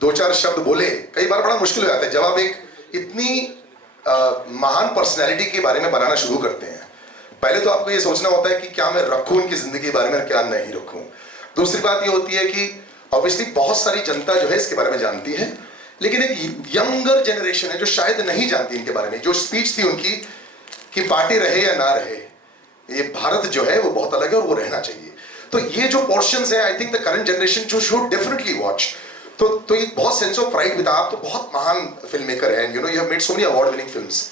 दो चार शब्द बोले, कई बार बड़ा मुश्किल हो जाता है जब आप एक इतनी महान पर्सनैलिटी के बारे में बनाना शुरू करते हैं। पहले तो आपको ये सोचना होता है कि क्या मैं रखूं इनकी जिंदगी के बारे में, क्या नहीं रखूं। दूसरी बात ये होती है कि ऑब्वियसली बहुत सारी जनता जो है इसके बारे में जानती है, लेकिन एक यंगर जनरेशन है जो शायद नहीं जानती इनके बारे में। जो स्पीच थी उनकी कि पार्टी रहे या ना रहे, ये भारत जो है वो बहुत अलग है और वो रहना चाहिए। तो ये जो पोर्शंस है, I think the current generation जो शुड डेफिनेटली वॉच। तो ये बहुत सेंस ऑफ प्राइड विद, आप तो बहुत महान फिल्म मेकर हैं, you know you have made so many award winning films.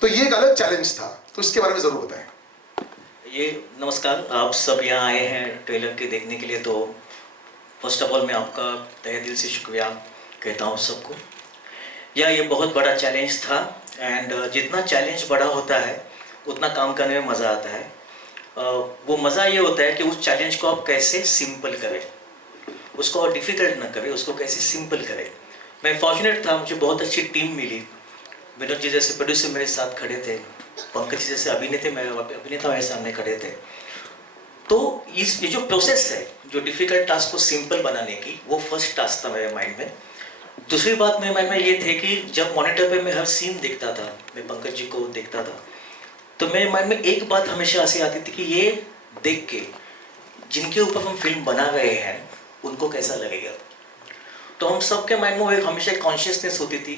तो ये एक अलग चैलेंज था, तो इसके बारे में जरूर बताएं। ये नमस्कार, आप सब यहाँ आए हैं ट्रेलर के देखने के लिए। तो फर्स्ट ऑफ ऑल मैं आपका तहे दिल से शुक्रिया कहता हूँ सबको। ये बहुत बड़ा चैलेंज था, एंड जितना चैलेंज बड़ा होता है उतना काम करने में मज़ा आता है। वो मज़ा ये होता है कि उस चैलेंज को आप कैसे सिंपल करें, उसको और डिफ़िकल्ट ना करें, उसको कैसे सिंपल करें। मैं फॉर्चुनेट था, मुझे बहुत अच्छी टीम मिली। विनोद जी जैसे प्रोड्यूसर मेरे साथ खड़े थे, पंकज जी जैसे अभिनेता मेरे सामने खड़े थे। तो ये जो प्रोसेस है, जो डिफ़िकल्ट टास्क को सिंपल बनाने की, वो फर्स्ट टास्क था मेरे माइंड में। दूसरी बात मेरे माइंड में ये थे कि जब मॉनिटर पे मैं हर सीन देखता था, मैं पंकज जी को देखता था, तो मेरे माइंड में एक बात हमेशा ऐसी आती थी कि ये देख के जिनके ऊपर हम फिल्म बना रहे हैं उनको कैसा लगेगा। तो हम सबके माइंड में एक हमेशा कॉन्शियसनेस होती थी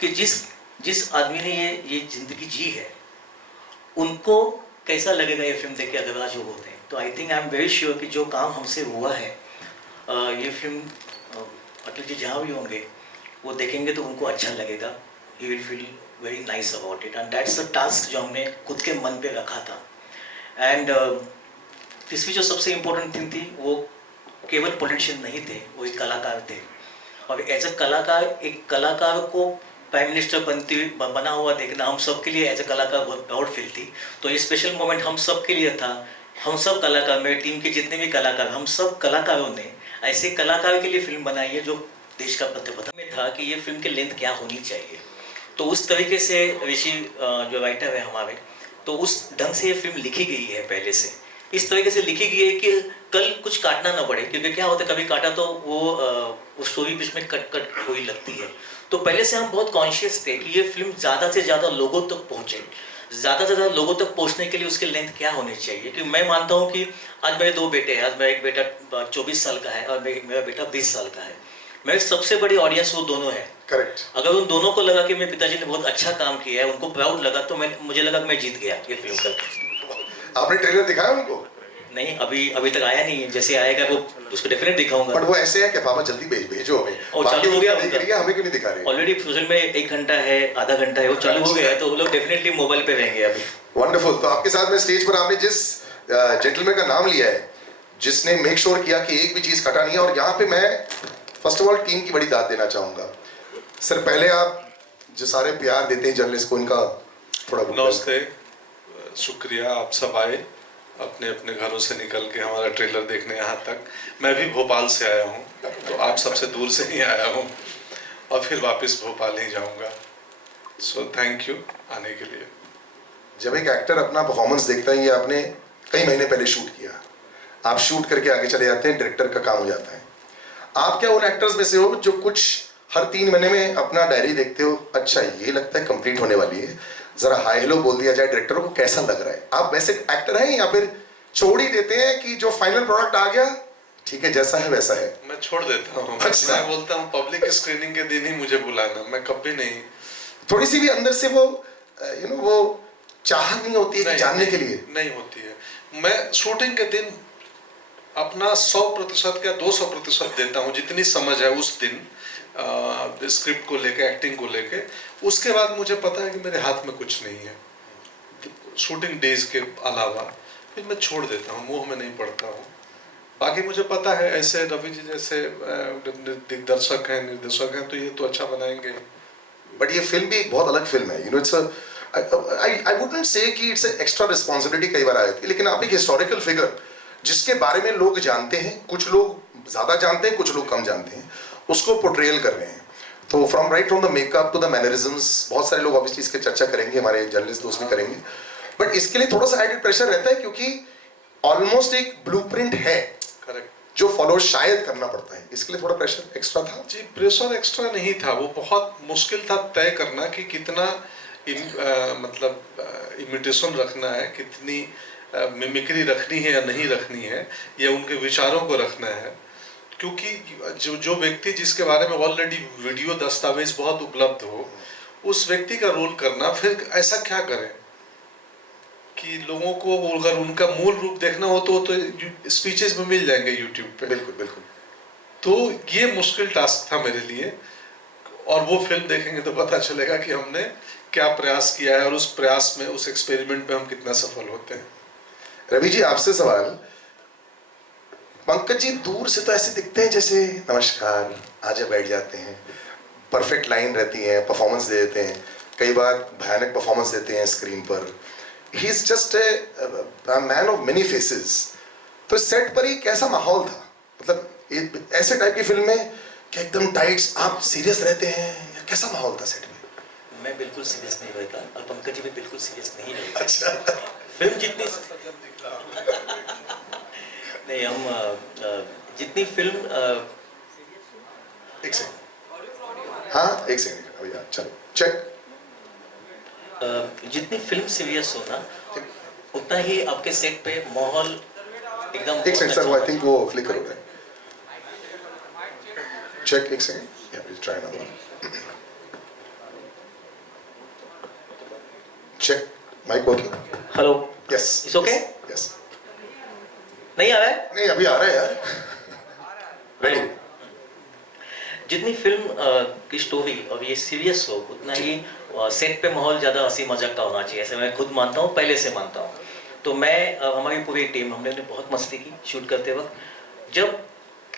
कि जिस आदमी ने ये ज़िंदगी जी है उनको कैसा लगेगा ये फिल्म देख के अगर आज वो होते हैं। तो I think I am very sure कि जो काम हमसे हुआ है, ये फिल्म अटल जी जहाँ भी होंगे वो देखेंगे तो उनको अच्छा लगेगा। He will feel very nice about it, and that's the task जो हमने खुद के मन पे रखा था। एंड इसमें जो सबसे इम्पोर्टेंट थिंग थी वो केवल पॉलिटिशियन नहीं थे, वो एक कलाकार थे। और एज अ कलाकार, एक कलाकार को प्राइम मिनिस्टर बना हुआ देखना हम सब के लिए एज अ कलाकार बहुत प्राउड फील थी। तो ये स्पेशल मोमेंट हम सब के लिए था। हम सब कलाकार, मेरे टीम के जितने भी कलाकार, हम सब कलाकारों ने ऐसे कलाकार के लिए फिल्म बनाई है जो देश का पता में था कि ये फिल्म की लेंथ क्या होनी चाहिए। तो उस तरीके से ऋषि जो राइटर है हमारे, तो उस ढंग से ये फिल्म लिखी गई है, पहले से इस तरीके से लिखी गई है कि कल कुछ काटना ना पड़े। क्योंकि क्या होता है, कभी काटा तो वो स्टोरी बीच में कट हुई लगती है। तो पहले से हम बहुत कॉन्शियस थे कि ये फिल्म ज़्यादा से ज़्यादा लोगों तक पहुँचे। ज़्यादा से ज़्यादा लोगों तक पहुँचने के लिए उसकी लेंथ क्या होनी चाहिए। क्योंकि मैं मानता हूँ कि आज मेरे दो बेटे हैं। आज मेरा एक बेटा 24 साल का है और मेरा बेटा 20 साल का है। मेरी सबसे बड़ी ऑडियंस वो दोनों है। करेक्ट। अगर उन दोनों को लगा कि मेरे पिताजी ने बहुत अच्छा काम किया है, उनको प्राउड लगा, तो मुझे लगा कि मैं जीत गया ये फिल्म करके। आपने ट्रेलर दिखाया उनको? नहीं, अभी तक आया नहीं है। जैसे आएगा वो उसको डेफिनेट दिखाऊंगा। बट वो ऐसे है कि पापा जल्दी भेजो हमें। और चालू हो गया, दिख रही है, हमें क्यों नहीं दिखा रही? ऑलरेडी सोशल में 1 घंटा है, आधा घंटा है, वो चालू हो गया है। तो वो लोग डेफिनेटली मोबाइल पे रहेंगे अभी। वंडरफुल। तो आपके साथ में स्टेज पर आपने जिस जेंटलमैन का नाम लिया है, जिसने मेक श्योर किया कि एक भी चीज कटा नहीं है, और यहाँ पे मैं फर्स्ट ऑफ ऑल टीम की बड़ी दाद देना चाहूंगा। सर पहले आप जो सारे प्यार देते हैं जर्नलिस्ट को, इनका थोड़ा नमस्ते, शुक्रिया आप सब आए अपने अपने घरों से निकल के हमारा ट्रेलर देखने यहाँ तक। मैं भी भोपाल से आया हूँ, तो आप सबसे दूर से ही आया हूँ और फिर वापस भोपाल ही जाऊँगा। सो थैंक यू आने के लिए। जब एक एक्टर अपना परफॉर्मेंस देखता है, ये आपने कई महीने पहले शूट किया, आप शूट करके आगे चले जाते हैं, डायरेक्टर का काम हो जाता है। आप क्या उन एक्टर्स में से हो जो कुछ हर 3 महीने में अपना डायरी देखते हो, अच्छा ये लगता है कंप्लीट होने वाली है, जरा हाई हेलो बोल दिया जाए डायरेक्टर को, कैसा लग रहा है? आप वैसे एक्टर हैं या फिर छोड़ ही देते हैं कि जो फाइनल प्रोडक्ट आ गया ठीक है जैसा है वैसा है? मैं छोड़ देता हूँ। अच्छा। मैं बोलता हूँ पब्लिक स्क्रीनिंग के दिन ही मुझे बुलाना, मैं कभी नहीं। थोड़ी सी भी अंदर से वो वो चाहत नहीं होती है कि जानने के लिए? नहीं होती है। मैं शूटिंग के दिन अपना 100% या 200% देता हूँ, जितनी समझ है उस दिन स्क्रिप्ट को लेके, एक्टिंग को लेके। उसके बाद मुझे पता है कि मेरे हाथ में कुछ नहीं है शूटिंग डेज के अलावा, फिर मैं छोड़ देता हूँ, मुंह में नहीं पड़ता हूँ। बाकी मुझे पता है ऐसे रवि जी जैसे दिग्दर्शक हैं, निर्देशक हैं, तो ये तो अच्छा बनाएंगे। बट ये फिल्म भी एक बहुत अलग फिल्म है, you know it's I would not से कि इट्स एक्स्ट्रा रिस्पॉन्सिबिलिटी कई बार आ जाती है, लेकिन आप एक हिस्टोरिकल फिगर जिसके बारे में लोग जानते हैं, कुछ लोग ज़्यादा जानते हैं, कुछ लोग कम जानते हैं, उसको पोर्ट्रेयल कर रहे हैं। तो from the makeup to the mannerisms, बहुत सारे लोग ऑब्वियसली इसके चर्चा करेंगे, हमारे जर्नलिस्ट दोस्त भी करेंगे, बट इसके लिए थोड़ा सा एडेड प्रेशर रहता है क्योंकि ऑलमोस्ट एक ब्लूप्रिंट है। करेक्ट। जो फॉलो शायद करना पड़ता है, इसके लिए थोड़ा प्रेशर एक्स्ट्रा था? जी, प्रेशर एक्स्ट्रा नहीं था, वो बहुत मुश्किल था तय करना कि कितना मतलब इमिटेशन रखना है, कितनी मिमिक्री रखनी है या नहीं रखनी है, या उनके विचारों को रखना है। क्योंकि जो व्यक्ति जिसके बारे में ऑलरेडी वीडियो दस्तावेज बहुत उपलब्ध हो, उस व्यक्ति का रोल करना, फिर ऐसा क्या करें कि लोगों को अगर उनका मूल रूप देखना हो तो स्पीचेस में मिल जाएंगे यूट्यूब पे। बिल्कुल बिल्कुल। तो ये मुश्किल टास्क था मेरे लिए, और वो फिल्म देखेंगे तो पता चलेगा कि हमने क्या प्रयास किया है और उस प्रयास में, उस एक्सपेरिमेंट में हम कितना सफल होते हैं। रवि जी, आपसे सवाल, पंकज जी दूर से तो ऐसे दिखते हैं जैसे नमस्कार आजा बैठ जाते हैं, परफेक्ट लाइन रहती है, परफॉर्मेंस दे देते हैं, कई बार भयानक परफॉर्मेंस देते हैं स्क्रीन पर। He is just a man of many faces. तो सेट पर ही कैसा माहौल था? मतलब ऐसे टाइप की फिल्म में क्या एकदम टाइट्स आप सीरियस रहते हैं, या कैसा माहौल था सेट में? मैं बिल्कुल सीरियस नहीं रहता और पंकज जी भी बिल्कुल सीरियस नहीं रहता। अच्छा। फिल्म जितनी नहीं, हम जितनी फिल्म एक सेकंड, हाँ एक सेकंड, अभी चलो चेक। जितनी फिल्म सीरियस हो ना, उतना ही आपके सेट पे माहौल एकदम। एक सेकंड सर, वो आई थिंक वो फ्लिकर हो रहा है। चेक, एक सेकंड, या please try another one. Check, mic working? Hello, yes, it's okay? Yes. नहीं आ रहा है? नहीं, अभी आ रहा है यार। रेडी। जितनी फिल्म की स्टोरी और ये सीरियस हो, उतना ही सेट पे माहौल ज़्यादा हंसी मजाक का होना चाहिए, ऐसे मैं खुद मानता हूँ, पहले से मानता हूँ। तो मैं हमारी पूरी टीम, हमने बहुत मस्ती की शूट करते वक्त।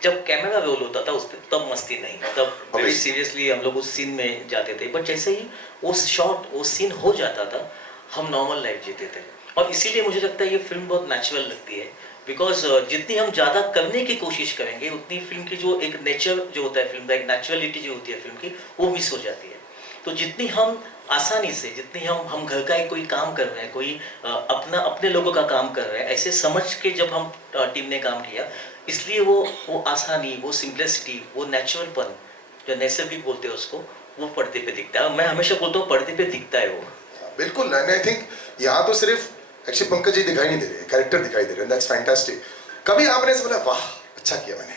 जब कैमरा रोल होता था उस पर तब मस्ती नहीं, तब वेरी सीरियसली हम लोग उस सीन में जाते थे। बट जैसे ही वो शॉट, वो सीन हो जाता था, हम नॉर्मल लाइफ जीते थे। और इसीलिए मुझे लगता है ये फिल्म बहुत नेचुरल लगती है, बिकॉज जितनी हम ज़्यादा करने की कोशिश करेंगे, उतनी फिल्म की जो एक नेचर जो होता है, फिल्म का एक नेचुरलिटी जो होती है फिल्म की, वो मिस हो जाती है। तो जितनी हम आसानी से, जितनी हम घर का एक कोई काम कर रहे हैं, कोई अपने लोगों का काम कर रहे हैं, ऐसे समझ के जब हम टीम ने काम किया, इसलिए वो आसानी, वो सिंप्लिसिटी, वो नेचुरलपन, जो नैसर्गिक बोलते हैं उसको, वो पर्दे पे दिखता है। मैं हमेशा बोलता हूँ पर्दे पे दिखता है वो। बिल्कुल, एंड आई थिंक यहाँ तो सिर्फ एक्चुअली पंकज जी दिखाई नहीं दे रहे, कैरेक्टर दिखाई दे रहे हैं, दैट्स फैंटास्टिक। कभी आपने ऐसा बोला वाह अच्छा किया मैंने,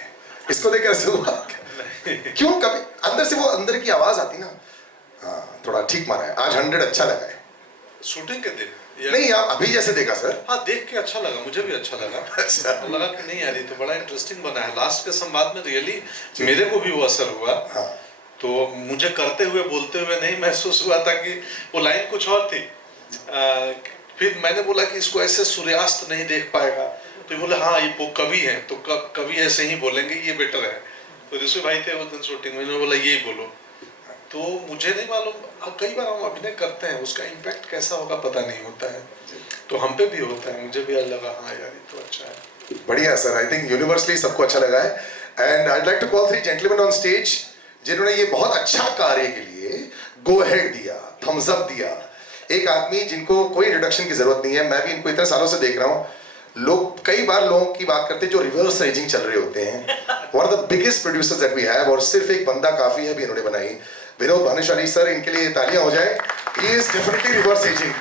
इसको देख ऐसे हुआ? क्यों? कभी अंदर से वो अंदर की आवाज आती ना, हाँ थोड़ा ठीक मारा है, आज 100 अच्छा लगा है। शूटिंग के दिन नहीं, आप अभी जैसे देखा सर? हाँ, देख के अच्छा लगा, मुझे भी अच्छा लगा। अच्छा लगा कि नहीं यार ये तो बड़ा इंटरेस्टिंग बना है। लास्ट के संवाद में रियली मेरे को भी वो असर हुआ। हाँ। तो मुझे करते हुए, बोलते हुए नहीं महसूस हुआ था कि वो लाइन कुछ और थी। फिर मैंने बोला कि इसको ऐसे सूर्यास्त नहीं देख पाएगा, तो ये बोले हाँ ये वो कवि है, तो कवि ऐसे ही बोलेंगे, ये बेटर है। तो ऋषि भाई थे उस दिन शूटिंग में, उन्होंने बोला यही बोलो। तो मुझे नहीं मालूम, कई बार हम अभिनय करते हैं, उसका इम्पैक्ट कैसा होगा पता नहीं होता है, तो हम पे भी होता है। मुझे भी लगा हाँ यार ये तो अच्छा है। बढ़िया सर, आई थिंक यूनिवर्सली सबको अच्छा लगा है। And I like to call 3 gentleman on stage जिन्होंने ये बहुत अच्छा कार्य के लिए गो हेड दिया, थम्स अप दिया। एक आदमी जिनको कोई इंट्रोडक्शन की जरूरत नहीं है, मैं भी इनको इतने सालों से देख रहा हूँ। लोग कई बार लोगों की बात करते हैं जो रिवर्स एजिंग चल रहे होते हैं। One of the biggest producers that we have, और सिर्फ एक बंदा काफी है भी इन्होंने बनाई, विनोद भानुशाली सर, इनके लिए तालियां हो जाए। He is definitely reverse ageing.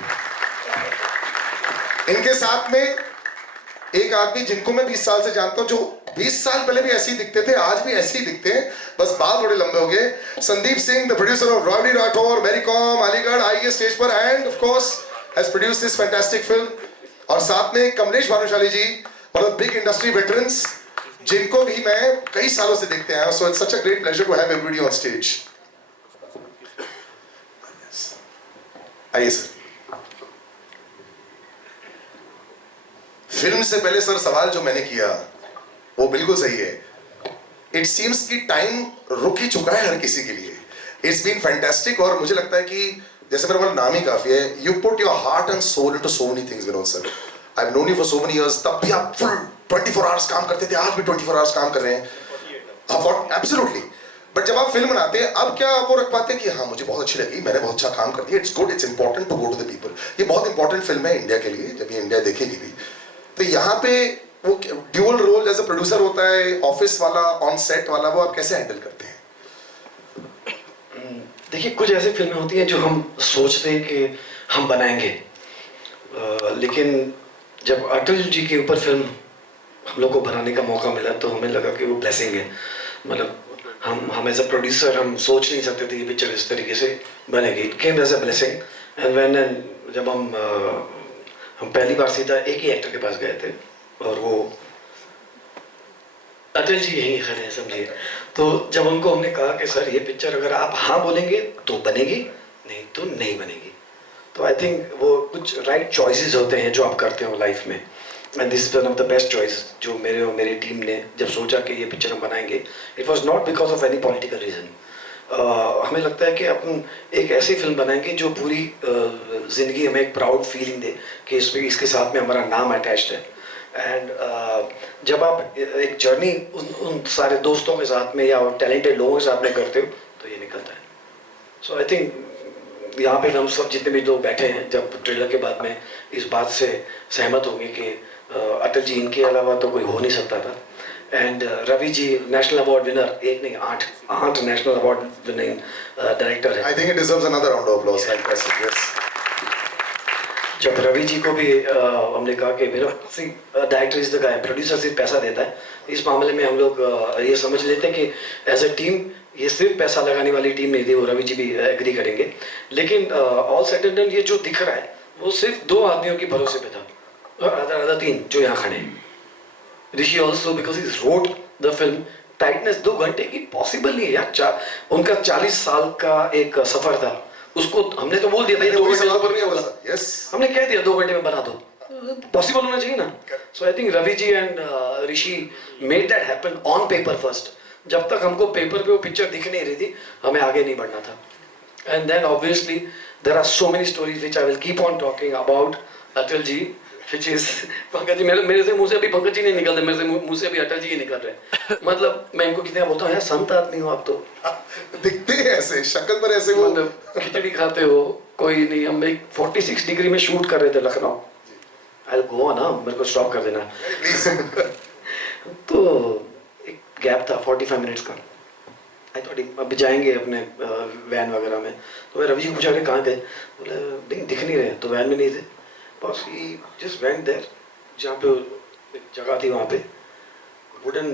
इनके साथ में एक आदमी जिनको मैं 20 साल से जानता हूं, जो 20 साल पहले भी ऐसे ही दिखते थे, आज भी ऐसे ही दिखते हैं, बस बाल थोड़े लंबे हो गए। Sandeep Singh, the producer of Rowdy Rathore, Mary Kom, Aligarh, आइए स्टेज पर, and of course has produced this fantastic film. और साथ में Kamlesh Bhanushali ji, one of big industry veterans, जिनको भी मैं कई सालों से देखते हैं। So it's such a great pleasure to have everybody on stage. आइए सर। फिल्म से पहले सर सवाल जो मैंने किया वो बिल्कुल सही है। इट सीम्स कि टाइम रुक ही चुका है हर किसी के लिए। इट्स बीन फैंटास्टिक, और मुझे लगता है कि जैसे मेरा नाम ही काफी है, you put your heart and soul into so many things Vinod sir. I have known you for so many years, तब भी आप फुल 24 आवर्स काम करते थे, आज भी 24 आवर्स काम कर रहे हैं। एब्सोल्युटली। बट जब आप फिल्म बनाते हैं, अब क्या आप वो रख पाते हैं कि हाँ मुझे बहुत अच्छी लगी, मैंने बहुत अच्छा काम कर दिया, it's good, it's important to go to the people. ये बहुत इंपॉर्टेंट फिल्म है इंडिया के लिए, जब ये इंडिया देखेगी भी। तो यहाँ पे वो ड्यूअल रोल जैसे प्रोड्यूसर होता है, ऑफिस वाला, ऑन सेट वाला, वो आप कैसे हैंडल करते हैं? देखिए, कुछ ऐसी फिल्में होती हैं जो हम सोचते हैं कि हम बनाएंगे, लेकिन जब अटल जी के ऊपर फिल्म हम लोग को बनाने का मौका मिला तो हमें लगा कि वो ब्लेसिंग है। मतलब हम एज अ प्रोड्यूसर हम सोच नहीं सकते थे ये पिक्चर इस तरीके से बनेगी। It came as a blessing and जब हम पहली बार सीधा एक ही एक्टर के पास गए थे और वो अटल जी यहीं खड़े हैं, समझिए। तो जब उनको हमने कहा कि सर ये पिक्चर अगर आप हाँ बोलेंगे तो बनेगी, नहीं तो नहीं बनेगी। तो आई थिंक वो कुछ राइट चॉइसेस होते हैं जो आप करते हो लाइफ में, and this is one of the best choice जो मेरे और मेरी टीम ने जब सोचा कि ये पिक्चर हम बनाएंगे। It was not because of any political reason. हमें लगता है कि अपन एक ऐसी फिल्म बनाएंगे जो पूरी ज़िंदगी हमें एक प्राउड फीलिंग दे कि इसमें इसके साथ में हमारा नाम अटैच्ड है। एंड जब आप एक जर्नी उन सारे दोस्तों के साथ में या टैलेंटेड लोगों के साथ में करते हो तो ये निकलता है। सो आई थिंक यहाँ पे हम सब जितने भी लोग बैठे हैं जब ट्रेलर के बाद में इस बात से सहमत होंगे कि अटल जी इनके अलावा तो कोई हो नहीं सकता था। And Ravi ji national award winner, एक नहीं आठ नेशनल अवार्ड विनिंग डायरेक्टर है। I think it deserves another round of applause. Fantastic, yes. जब रवि जी को भी हमने कहा कि मेरा director is the guy, producer सिर्फ पैसा देता है, इस मामले में हम लोग ये समझ लेते हैं कि एज ए टीम ये सिर्फ पैसा लगाने वाली टीम नहीं थी, वो रवि जी भी एग्री करेंगे। लेकिन ऑल सेट एंड डन ये जो दिख रहा है वो सिर्फ 2 आदमियों के भरोसे पे था, और आधा 3 जो यहाँ खड़े हैं। Rishi also because he wrote the film. Tightness 2 घंटे की पॉसिबल नहीं है यार। उनका 40 साल का एक सफर था, उसको हमने तो बोल दिया भाई 2 घंटे पर नहीं बोला, यस, हमने कह दिया 2 घंटे में बना दो, पॉसिबल होना चाहिए ना। So I think Ravi ji and Rishi made that happen on paper first. जब तक हमको पेपर पे वो पिक्चर दिख नहीं रही थी हमें आगे नहीं बढ़ना था। And then obviously there are so many stories which I will keep on talking about Atal ji, which is Pankaj ji. मेरे से मुंह से अभी पंकज जी नहीं निकलते, मेरे से मुंह से अभी अटल जी ही निकल रहे। मतलब मैं इनको कितना बोलता हूँ यार, संत आदमी हो आप तो, दिखते हैं ऐसे, शक्ल पर ऐसे वो। मतलब खिचड़ी खाते हो कोई नहीं। हम एक 46 डिग्री में शूट कर रहे थे लखनऊ। आई विल गो ना, मेरे को स्टॉप कर देना प्लीज। तो एक गैप था 45 मिनट्स का। आई थॉट अब जाएंगे अपने वैन वगैरह में। तो मैं रवि जी को पूछा कि कहाँ गए, बोले नहीं दिख नहीं रहे, तो वैन में नहीं थे। बस ही जस्ट वेंट देयर, जहाँ पे एक जगह थी वहाँ पे वुडन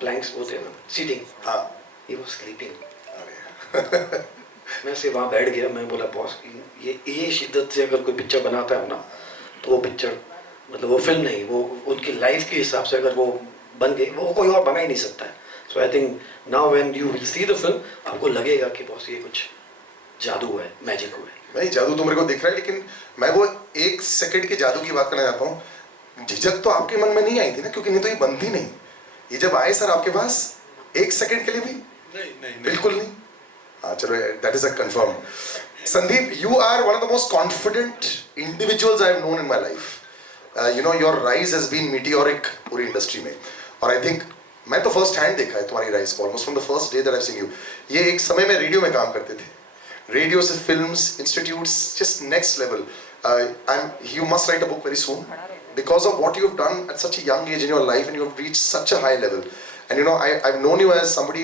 प्लैंक्स होते हैं ना, सीटिंग, हाँ, ही वाज स्लीपिंग। मैं से वहाँ बैठ गया। मैं बोला बॉस ये शिद्दत से अगर कोई पिक्चर बनाता है ना तो वो पिक्चर मतलब वो फिल्म नहीं, वो उनकी लाइफ के हिसाब से अगर वो बन गई, वो कोई और बना ही नहीं सकता है। So I think now when you will see the film आपको लगेगा कि बॉस ये कुछ जादू है, मैजिक हुआ है। नहीं, जादू तो मेरे को दिख रहा है, लेकिन मैं वो 1 सेकंड के जादू की बात करना चाहता हूँ। झिझक तो आपके मन में नहीं आई थी ना, क्योंकि नहीं तो ये बनती नहीं। ये जब आए सर आपके पास 1 सेकंड के लिए भी नहीं बिल्कुल नहीं। हाँ चलो, that is a confirm. Sandeep, you are one of the most confident individuals I have known in my life. You know, your rise has been meteoric पूरी इंडस्ट्री में, और आई थिंक मैं तो फर्स्ट हैंड देखा है तुम्हारी राइज को, almost from the first day that I have seen you. ये एक समय में रेडियो में काम करते थे, रेडियो से films, institutes, just next level. You must write a book very soon because of what you've done at such a young age in your life, and you've reached such a high level. And you know, I've known you as somebody,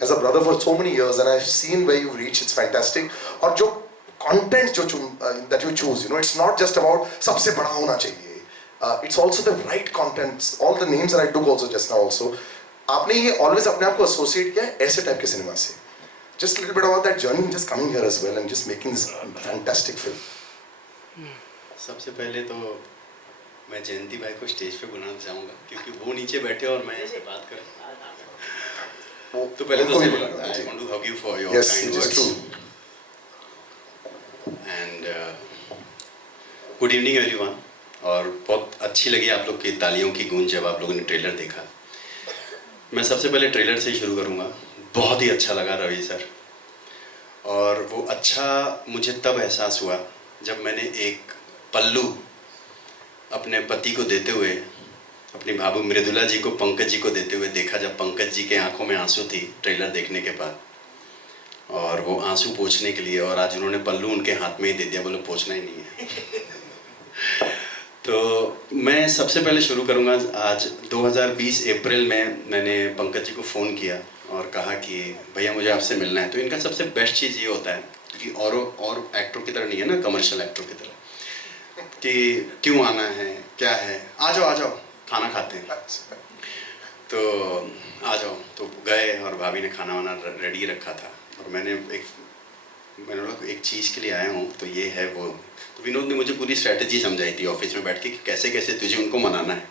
as a brother for so many years, and I've seen where you've reached. It's fantastic. और जो content जो that you choose, you know, it's not just about सबसे बड़ा होना चाहिए. It's also the right contents. All the names that I took also just now also. आपने ये always अपने आप को associate किया है ऐसे type के सिनेमा से. Just a little bit about that journey, just coming here as well and just making this fantastic film. सबसे पहले तो मैं जयंती भाई को स्टेज पे बुलाना चाहूँगा, क्योंकि वो नीचे बैठे और मैं ऐसे बात कर। तो पहले तो उनको ही बुलाना, I ji. want to hug you for your Yes, kind it is words. true. And good evening everyone. और बहुत अच्छी लगी आप लोग की तालियों की गूंज जब आप लोगों ने ट्रेलर देखा। मैं सबसे पहले ट्रेलर से ही शुरू करूँगा। बहुत ही अच्छा लगा रवि सर, और वो अच्छा मुझे तब एहसास हुआ जब मैंने एक पल्लू अपने पति को देते हुए, अपनी भाभी मृदुला जी को पंकज जी को देते हुए देखा, जब पंकज जी के आंखों में आंसू थी ट्रेलर देखने के बाद, और वो आंसू पोंछने के लिए, और आज उन्होंने पल्लू उनके हाथ में ही दे दिया, बोले पोंछना ही नहीं है। तो मैं सबसे पहले शुरू करूंगा। आज 2020 अप्रैल में मैंने पंकज जी को फ़ोन किया और कहा कि भैया मुझे आपसे मिलना है। तो इनका सबसे बेस्ट चीज़ ये होता है कि और एक्टरों की तरह नहीं है ना, कमर्शियल एक्टरों की तरह, कि क्यों आना है, क्या है, आ जाओ खाना खाते हैं। तो आ जाओ, तो गए और भाभी ने खाना वाना रेडी रखा था और मैंने बोला एक चीज़ के लिए आया हूँ, तो ये है वो। तो विनोद ने मुझे पूरी स्ट्रैटेजी समझाई थी ऑफिस में बैठ के कि कैसे कैसे तुझे उनको मनाना है।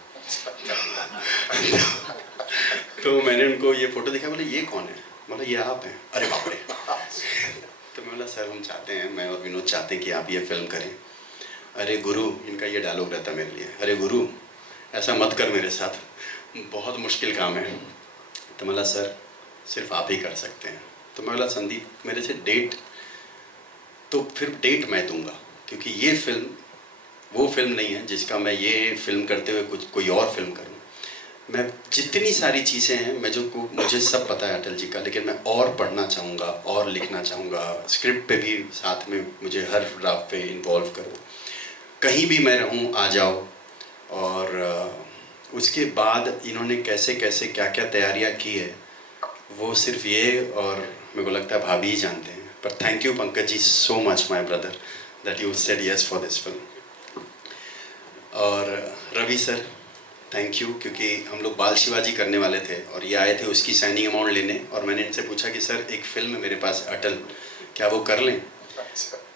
तो मैंने उनको ये फ़ोटो दिखा, बोले ये कौन है? बोला ये आप हैं। अरे बाप रे। तो मैं बोला सर हम चाहते हैं, मैं और विनोद चाहते हैं कि आप ये फिल्म करें। अरे गुरु, इनका ये डायलॉग रहता मेरे लिए, अरे गुरु ऐसा मत कर मेरे साथ, बहुत मुश्किल काम है। तो मैं बोला सर सिर्फ आप ही कर सकते हैं। तो मैं बोला संदीप मेरे से डेट, तो फिर डेट मैं दूंगा, क्योंकि ये फिल्म वो फिल्म नहीं है जिसका मैं ये फिल्म करते हुए कोई और फिल्म करूं। मैं जितनी सारी चीज़ें हैं मुझे सब पता है अटल जी का, लेकिन मैं और पढ़ना चाहूँगा और लिखना चाहूँगा। स्क्रिप्ट पे भी साथ में मुझे हर ड्राफ्ट पे इन्वॉल्व करो, कहीं भी मैं रहूँ आ जाओ। और उसके बाद इन्होंने कैसे कैसे क्या क्या तैयारियाँ की है वो सिर्फ ये और मेरे को लगता है भाभी ही जानते हैं। पर thank you Pankaj ji so much my brother that you said yes for this film. और रवि सर थैंक यू, क्योंकि हम लोग बाल शिवाजी करने वाले थे और ये आए थे उसकी साइनिंग अमाउंट लेने, और मैंने इनसे पूछा कि सर एक फिल्म है मेरे पास अटल, क्या वो कर लें?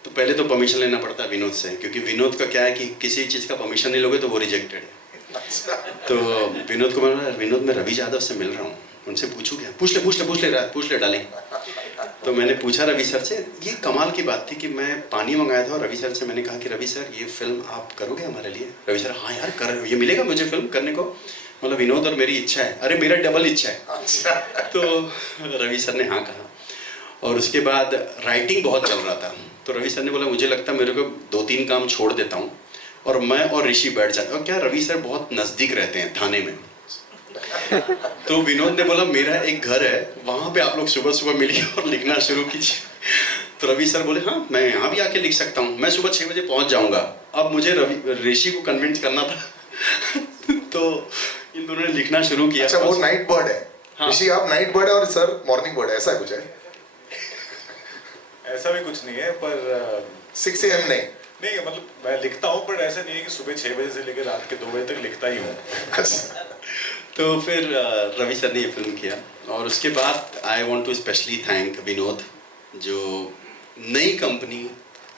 तो पहले तो परमिशन लेना पड़ता है विनोद से, क्योंकि विनोद का क्या है कि किसी चीज़ का परमिशन नहीं लोगे तो वो रिजेक्टेड है। तो विनोद को मैंने, विनोद मैं रवि यादव से मिल रहा हूँ, उनसे पूछूँ क्या? पूछ ले डालें। तो मैंने पूछा रवि सर से, ये कमाल की बात थी कि मैं पानी मंगाया था और रवि सर से मैंने कहा कि रवि सर ये फिल्म आप करोगे हमारे लिए? रवि सर हाँ यार कर, ये मिलेगा मुझे फिल्म करने को? मतलब विनोद और मेरी इच्छा है। अरे मेरा डबल इच्छा है। तो रवि सर ने हाँ कहा। और उसके बाद राइटिंग बहुत चल रहा था, तो रवि सर ने बोला मुझे लगता है मेरे को 2-3 काम छोड़ देता हूँ और मैं और ऋषि बैठ जाते। और क्या रवि सर बहुत नज़दीक रहते हैं थाने में। तो विनोद ने बोला मेरा एक घर है वहाँ पे आप लोग सुबह सुबह मिलिए और लिखना शुरू कीजिए। तो रवि सर बोले हाँ मैं यहाँ भी आके लिख सकता हूँ, मैं सुबह 6 बजे पहुँच जाऊँगा। अब मुझे ऋषि को कन्विंस करना था। तो इन दोनों ने लिखना शुरू किया। अच्छा वो नाइट बर्ड है। हाँ। ऋषि आप नाइट बर्ड है और सर मॉर्निंग बर्ड है, ऐसा कुछ है? ऐसा भी कुछ नहीं है, पर 6 AM नहीं। नहीं मतलब मैं लिखता हूँ, पर ऐसा नहीं है कि सुबह 6 बजे से लेकर रात के 2 बजे तक लिखता ही हूँ। तो फिर रवि सर ने ये फिल्म किया। और उसके बाद I want to specially thank Vinod, जो नई कंपनी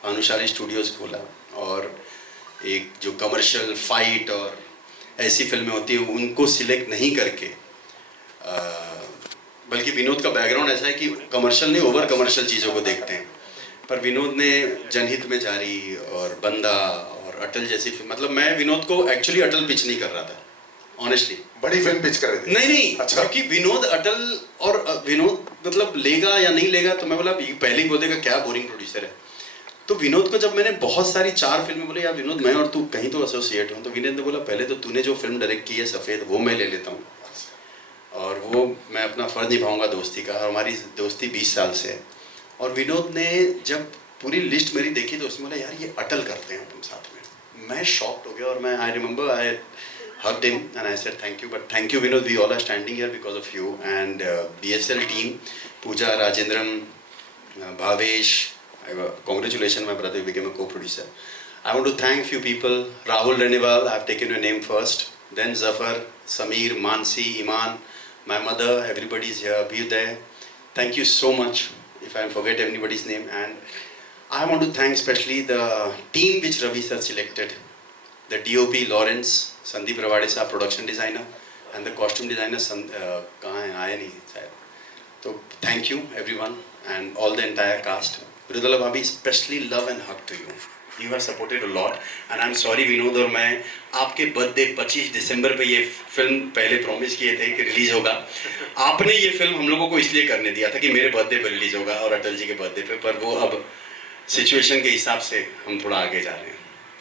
अनुशाली स्टूडियोज़ खोला और एक जो कमर्शियल फाइट और ऐसी फिल्में होती हैं उनको सिलेक्ट नहीं करके, बल्कि विनोद का बैकग्राउंड ऐसा है कि कमर्शियल नहीं ओवर कमर्शियल चीज़ों को देखते हैं। पर विनोद ने जनहित में जारी और बंदा और अटल जैसी फिल्म, मतलब मैं विनोद को एक्चुअली अटल पिच नहीं कर रहा था ऑनेस्टली। बड़ी फिल्म पिच कर रहे थे? नहीं अच्छा। क्योंकि विनोद अटल और विनोद मतलब लेगा या नहीं लेगा, तो मैं बोला पहले ही बोलेगा क्या बोरिंग प्रोड्यूसर है। तो विनोद को जब मैंने बहुत सारी 4 फिल्में बोले यार विनोद मैं और तू कहीं तो एसोसिएट हूँ, तो विनोद ने बोला पहले तो तूने जो फिल्म डायरेक्ट की है सफ़ेद वो मैं ले लेता हूँ और वो मैं अपना फ़र्ज निभाऊंगा दोस्ती का। और हमारी दोस्ती 20 साल से है। और विनोद ने जब पूरी लिस्ट मेरी देखी तो उसने बोला यार ये अटल करते हैं तुम साथ में। मैं शॉक्ड हो गया और मैं I remember I hugged him and I said thank you, but thank you Vinod, we all are standing here because of you and BSL team, Pooja, Rajendran, Bhavesh, congratulations my brother, you became a co-producer. I want to thank few people, Rahul Renival, I have taken your name first, then Zafar, Sameer, Mansi, Iman, my mother, everybody is here, Abhyuday, thank you so much if I forget anybody's name. And I want to thank especially the team which Ravi sir selected, the DOP Lawrence, Sandeep Rawade साहब production designer and the costume designer कहाँ हैं, आए नहीं शायद। तो thank you everyone and all the entire cast. रुदला भाभी specially love and hug to you, you have supported a lot and I am sorry Vinod, और मैं आपके बर्थडे 25 दिसंबर पे ये फिल्म पहले प्रॉमिस किए थे कि रिलीज़ होगा। आपने ये फिल्म हम लोगों को इसलिए करने दिया था कि मेरे बर्थडे पर रिलीज़ होगा और अटल जी के बर्थडे पे, पर वो अब सिचुएशन के हिसाब से हम थोड़ा आगे जा रहे हैं।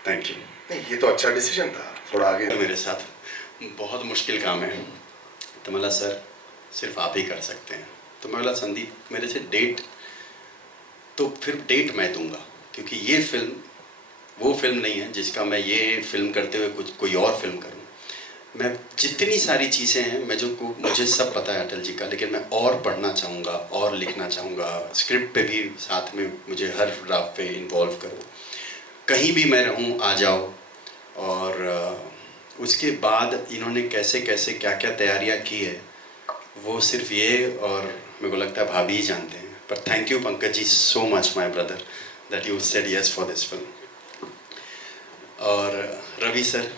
Thank you. नहीं ये तो अच्छा डिसीजन था, थोड़ा आगे। मेरे साथ बहुत मुश्किल काम है, तो मैं बोला सर सिर्फ आप ही कर सकते हैं। तो मैं बोला संदीप मेरे से डेट, तो फिर डेट मैं दूंगा, क्योंकि ये फिल्म वो फिल्म नहीं है जिसका मैं ये फिल्म करते हुए कुछ कोई और फिल्म करूँ। मैं जितनी सारी चीज़ें हैं मुझे सब पता है अटल जी का, लेकिन मैं और पढ़ना चाहूँगा और लिखना चाहूँगा। स्क्रिप्ट पे भी साथ में मुझे हर ड्राफ्ट पे इन्वॉल्व करो, कहीं भी मैं रहूँ आ जाओ। और उसके बाद इन्होंने कैसे कैसे क्या क्या तैयारियाँ की है वो सिर्फ ये और मेरे को लगता है भाभी ही जानते हैं। पर thank you Pankaj ji so much my brother that you said yes for this film. और रवि सर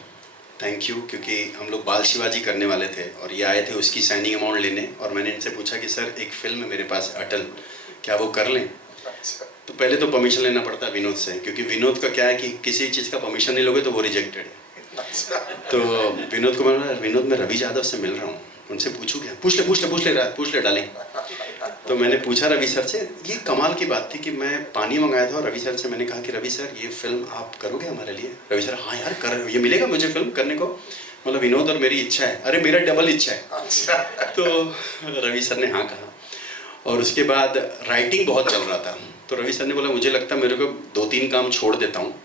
थैंक यू, क्योंकि हम लोग बाल शिवाजी करने वाले थे और ये आए थे उसकी साइनिंग अमाउंट लेने, और मैंने इनसे पूछा कि सर एक फिल्म है मेरे पास अटल, क्या वो कर लें? तो पहले तो परमिशन लेना पड़ता है विनोद से, क्योंकि विनोद का क्या है कि किसी चीज़ का परमिशन नहीं लोगे तो वो रिजेक्टेड है। तो विनोद को मैंने, विनोद मैं रवि यादव से मिल रहा हूँ, उनसे पूछूँ क्या? पूछ ले डालें। तो मैंने पूछा रवि सर से, ये कमाल की बात थी कि मैं पानी मंगाया था और रवि सर से मैंने कहा कि रवि सर ये फिल्म आप करोगे हमारे लिए? रवि सर हाँ यार कर, ये मिलेगा मुझे फिल्म करने को? मतलब विनोद और मेरी इच्छा है, अरे मेरा डबल इच्छा है। तो रवि सर ने हाँ कहा। और उसके बाद राइटिंग बहुत चल रहा था, तो रवि सर ने बोला मुझे लगता है मेरे को 2-3 काम छोड़ देता हूँ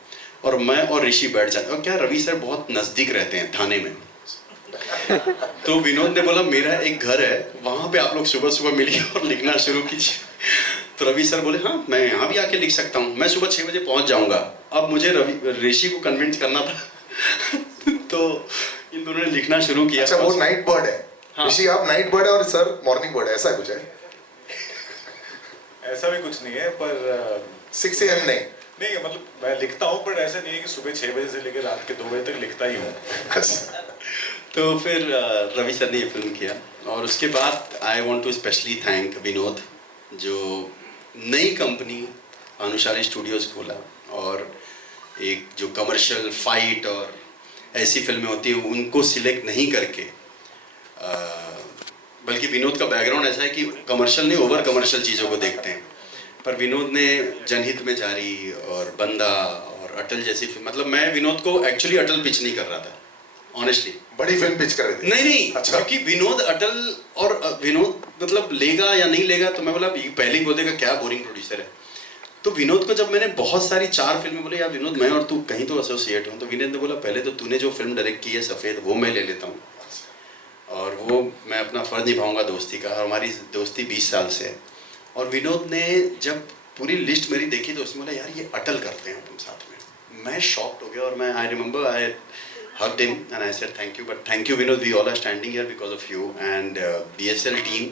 और मैं और ऋषि बैठ जाते। और क्या रवि सर बहुत नज़दीक रहते हैं थाने में। तो विनोद ने बोला मेरा एक घर है वहाँ पे आप लोग सुबह सुबह मिलिए और लिखना शुरू कीजिए। तो रवि सर बोले हाँ मैं यहाँ भी आके लिख सकता हूँ, मैं सुबह 6 बजे पहुँच जाऊँगा। अब मुझे ऋषि को कन्विंस करना था। तो इन दोनों ने लिखना शुरू किया। अच्छा वो नाइट बर्ड है, हाँ। ऋषि आप नाइट बर्ड है और सर मॉर्निंग बर्ड है, ऐसा कुछ है? ऐसा भी कुछ नहीं है, पर 6 AM नहीं? नहीं मतलब मैं लिखता हूँ, पर ऐसा नहीं है कि सुबह 6 बजे से लेकर रात के 2 बजे तक लिखता ही हूँ। तो फिर रवि सर ने ये फिल्म किया। और उसके बाद I want to specially thank Vinod, जो नई कंपनी अनुशाली स्टूडियोज़ खोला और एक जो कमर्शियल फाइट और ऐसी फिल्में होती हैं उनको सिलेक्ट नहीं करके, बल्कि विनोद का बैकग्राउंड ऐसा है कि कमर्शियल नहीं ओवर कमर्शियल चीज़ों को देखते हैं। पर विनोद ने जनहित में जारी और बंदा और अटल जैसी फिल्म, मतलब मैं विनोद को एक्चुअली अटल पिच नहीं कर रहा था ऑनेस्टली। बड़ी फिल्म पिच कर रहे थे? नहीं अच्छा। क्योंकि विनोद अटल और विनोद मतलब लेगा या नहीं लेगा, तो मैं बोला पहले ही बोलेगा क्या बोरिंग प्रोड्यूसर है। तो विनोद को जब मैंने बहुत सारी 4 फिल्में बोले यार विनोद मैं और तू कहीं तो एसोसिएट हूँ, तो विनोद ने बोला पहले तो तूने जो फिल्म डायरेक्ट की है सफ़ेद वो मैं ले लेता हूँ और वो मैं अपना फ़र्ज निभाऊंगा दोस्ती का। और हमारी दोस्ती 20 साल से है। और विनोद ने जब पूरी लिस्ट मेरी देखी तो उसने बोला यार ये अटल करते हैं तुम साथ में। मैं शॉक्ड हो गया और मैं I remember I hugged him and I said thank you, but thank you Vinod, we all are standing here because of you and BSL team,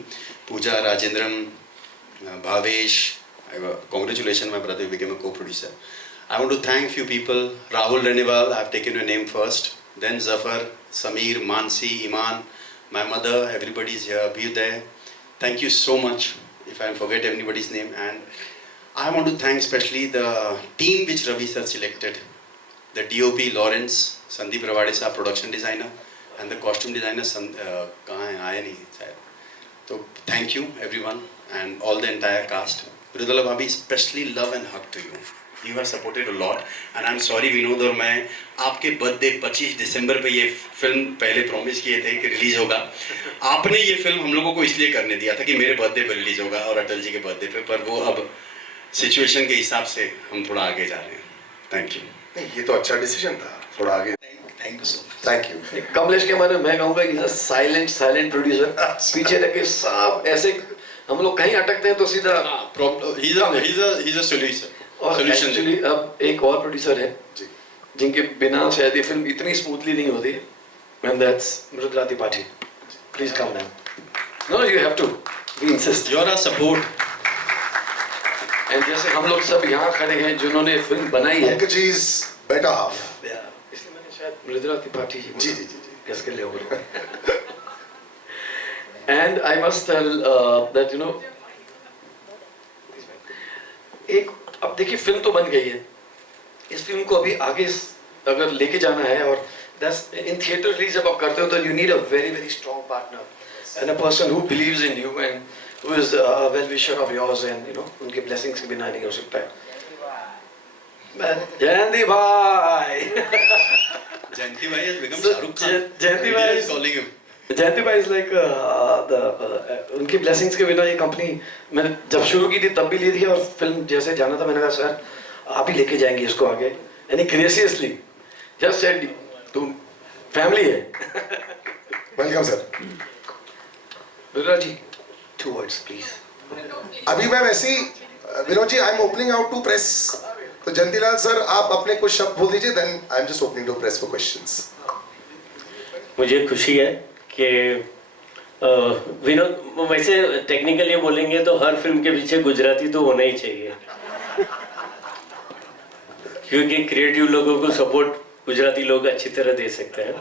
Pooja, Rajendran, Bhavesh, congratulations my brother, you became a co-producer. I want to thank few people, Rahul Renival, I have taken your name first, then Zafar, Sameer, Mansi, Iman, my mother, everybody is here, Abhyuday, thank you so much if I forget anybody's name. And I want to thank especially the team which Ravi sir selected, the DOP Lawrence, Sandeep Rawade साहब production designer and the costume designer कहाँ हैं, आए नहीं शायद। तो thank you everyone and all the entire cast. Mridula भाभी specially love and hug to you, you have supported a lot and I am sorry Vinod, और मैं आपके बर्थडे 25 दिसंबर पे ये फिल्म पहले प्रॉमिस किए थे कि रिलीज़ होगा। आपने ये फिल्म हम लोगों को इसलिए करने दिया था कि मेरे बर्थडे पर रिलीज़ होगा और अटल जी के बर्थडे पे, पर वो अब सिचुएशन के हिसाब से हम थोड़ा आगे जा रहे हैं। Thank you. नहीं ये तो अच्छा डिसीजन था, थोड़ा आगे। Thank you so much. Thank you. Kamlesh के बारे में मैं कहूँगा कि साइलेंट प्रोड्यूसर, पीछे रह के सब ऐसे हम लोग कहीं अटकते हैं तो सीधा। he's a solution. और एक्चुअली अब एक और प्रोड्यूसर है जी। जिनके बिना शायद ये फिल्म इतनी स्मूथली नहीं होती, and that's Mridula Tripathi. Please come down. No you have to, we insist. You are our support. And जैसे हम लोग सब यहाँ खड़े हैं जिन्होंने फिल्म बनाई है, Pankaj ji is better half. इसलिए मैंने शायद मृदुला त्रिपाठी जी जी जी जी। कैसे ले होगा। And I must tell that you know, एक अब देखिए फिल्म तो बन गई है, इस फिल्म को अभी आगे अगर लेके जाना है और दैट्स इन थिएटर रिलीज जब आप करते हो तो you need a very very strong partner and a person who believes in you and who is a well wisher of yours and you know उनके ब्लेसिंग्स के बिना नहीं हो सकता है। जयंती भाई Jayanti bhai has become Shah Rukh Khan. Jayanti bhai is calling him. जयंती भाई is like उनकी ब्लेसिंग्स के बिना ये कंपनी मैंने जब शुरू की थी तब भी ली थी, और फिल्म जैसे जाना था मैंने कहा सर आप ही लेके जाएंगे इसको आगे, यानी सीरियसली जस्ट सेड तुम फैमिली है. Welcome sir. Vinod ji 2 words please. अभी मैं वैसे ही Vinod ji, I am opening out to press. तो जयंतीलाल सर आप अपने कुछ शब्द बोल दीजिए, then I am just opening to press for questions. मुझे खुशी है कि विनोद, वैसे टेक्निकली बोलेंगे तो हर फिल्म के पीछे गुजराती तो होना ही चाहिए, क्योंकि क्रिएटिव लोगों को सपोर्ट गुजराती लोग अच्छी तरह दे सकते हैं.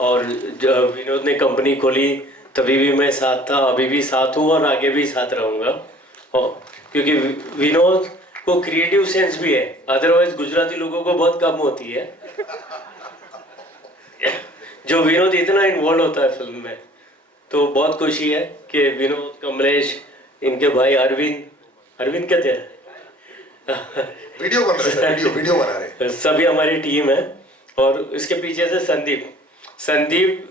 और जब विनोद ने कंपनी खोली तभी भी मैं साथ था, अभी भी साथ हूँ और आगे भी साथ रहूँगा. और क्योंकि विनोद को क्रिएटिव सेंस भी है, अदरवाइज गुजराती लोगों को बहुत कम होती है. जो विनोद इतना इन्वॉल्व होता है फिल्म में, तो बहुत खुशी है कि विनोद, कमलेश, इनके भाई अरविंद कहते हैं, वीडियो बन रहा है, वीडियो बना रहे. सभी हमारी टीम है. और इसके पीछे से संदीप